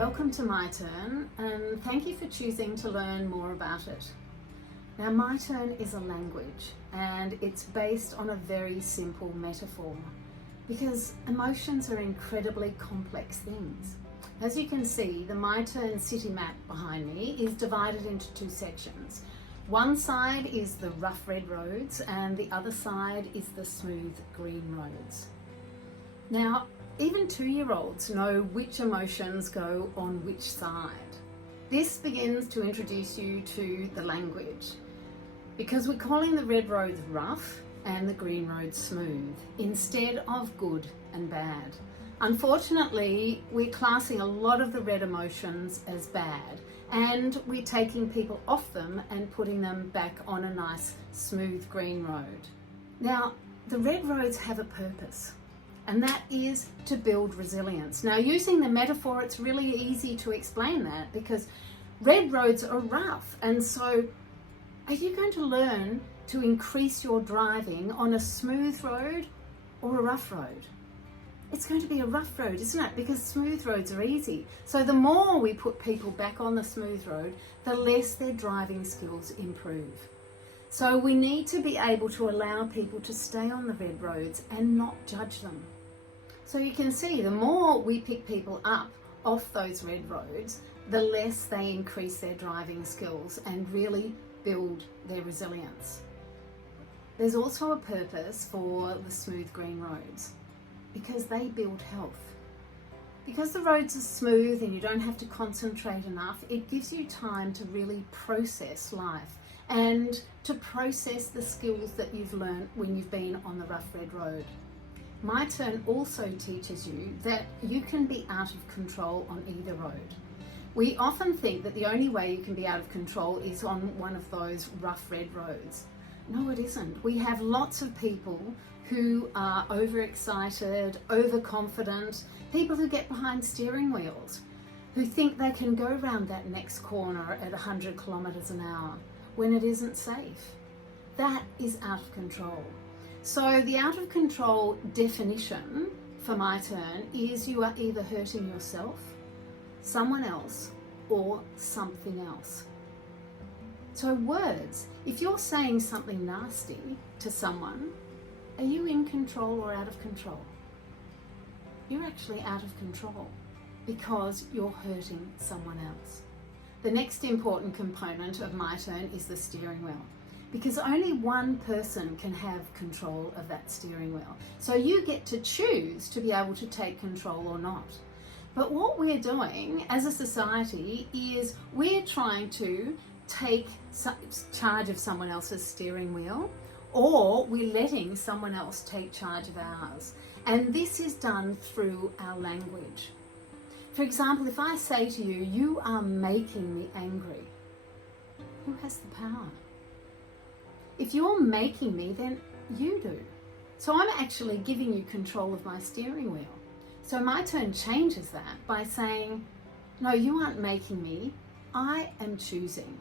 Welcome to MYTERN, and thank you for choosing to learn more about it. Now, MYTERN is a language, and it's based on a very simple metaphor because emotions are incredibly complex things. As you can see, the MYTERN city map behind me is divided into two sections. One side is the rough red roads and the other side is the smooth green roads. Now, even 2-year-olds know which emotions go on which side. This begins to introduce you to the language because we're calling the red roads rough and the green roads smooth instead of good and bad. Unfortunately, we're classing a lot of the red emotions as bad and we're taking people off them and putting them back on a nice smooth green road. Now, the red roads have a purpose, and that is to build resilience. Now, using the metaphor, it's really easy to explain that because red roads are rough, and so are you going to learn to increase your driving on a smooth road or a rough road? It's going to be a rough road, isn't it? Because smooth roads are easy. So the more we put people back on the smooth road, the less their driving skills improve. So we need to be able to allow people to stay on the red roads and not judge them. So you can see the more we pick people up off those red roads, the less they increase their driving skills and really build their resilience. There's also a purpose for the smooth green roads because they build health. Because the roads are smooth and you don't have to concentrate enough, it gives you time to really process life and to process the skills that you've learned when you've been on the rough red road. MYTERN also teaches you that you can be out of control on either road. We often think that the only way you can be out of control is on one of those rough red roads. No, it isn't. We have lots of people who are overexcited, overconfident, people who get behind steering wheels, who think they can go around that next corner at 100 kilometers an hour when it isn't safe. That is out of control. So the out of control definition for MYTERN is you are either hurting yourself, someone else, or something else. So words, if you're saying something nasty to someone, are you in control or out of control? You're actually out of control because you're hurting someone else. The next important component of MYTERN is the steering wheel, because only one person can have control of that steering wheel. So you get to choose to be able to take control or not. But what we're doing as a society is we're trying to take charge of someone else's steering wheel, or we're letting someone else take charge of ours. And this is done through our language. For example, if I say to you, "You are making me angry," who has the power? If you're making me, then you do. So I'm actually giving you control of my steering wheel. So MYTERN changes that by saying, no, you aren't making me, I am choosing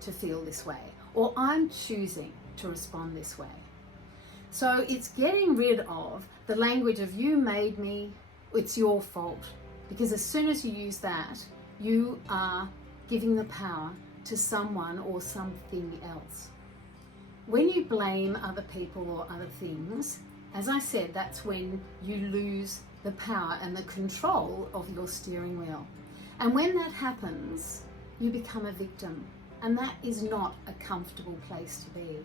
to feel this way, or I'm choosing to respond this way. So it's getting rid of the language of you made me, it's your fault. Because as soon as you use that, you are giving the power to someone or something else. When you blame other people or other things, as I said, that's when you lose the power and the control of your steering wheel. And when that happens, you become a victim. And that is not a comfortable place to be.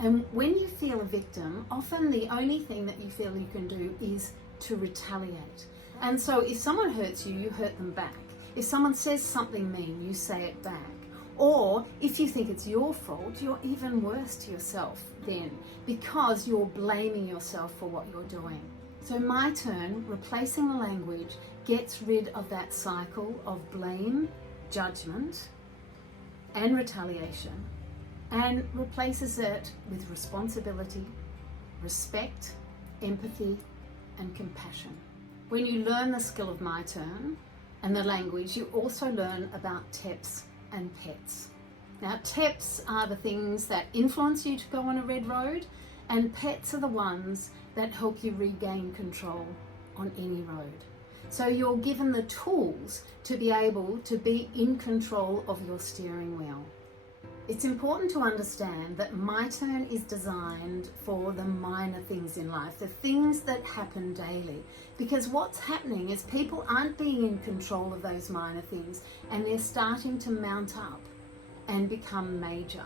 And when you feel a victim, often the only thing that you feel you can do is to retaliate. And so if someone hurts you, you hurt them back. If someone says something mean, you say it back. Or if you think it's your fault, you're even worse to yourself then because you're blaming yourself for what you're doing. So MYTERN, replacing the language, gets rid of that cycle of blame, judgment, and retaliation, and replaces it with responsibility, respect, empathy, and compassion. When you learn the skill of MYTERN and the language, you also learn about TEPs and pets. Now, TEPs are the things that influence you to go on a red road, and pets are the ones that help you regain control on any road. So you're given the tools to be able to be in control of your steering wheel. It's important to understand that MYTERN is designed for the minor things in life, the things that happen daily. Because what's happening is people aren't being in control of those minor things, and they're starting to mount up and become major.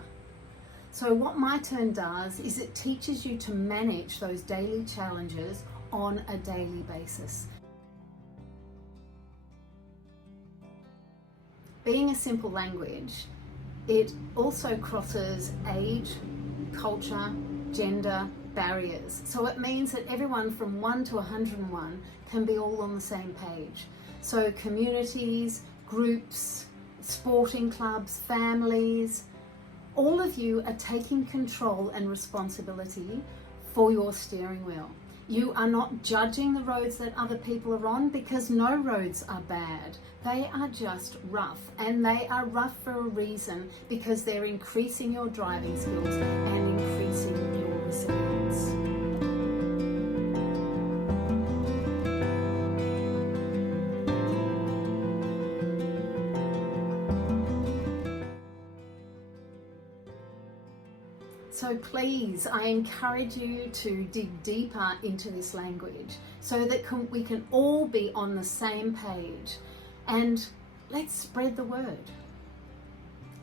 So what MYTERN does is it teaches you to manage those daily challenges on a daily basis. Being a simple language, it also crosses age, culture, gender barriers. So it means that everyone from 1 to 101 can be all on the same page. So communities, groups, sporting clubs, families, all of you are taking control and responsibility for your steering wheel. You are not judging the roads that other people are on, because no roads are bad. They are just rough, and they are rough for a reason, because they're increasing your driving skills and increasing your resilience. So please, I encourage you to dig deeper into this language so that we can all be on the same page, and let's spread the word.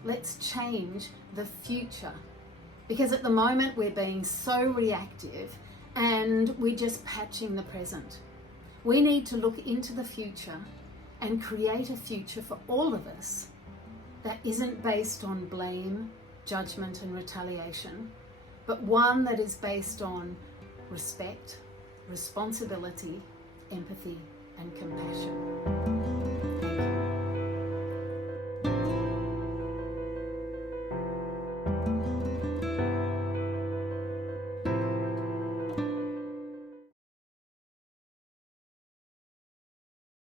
Let's change the future, because at the moment we're being so reactive and we're just patching the present. We need to look into the future and create a future for all of us that isn't based on blame, judgment and retaliation, but one that is based on respect, responsibility, empathy and compassion.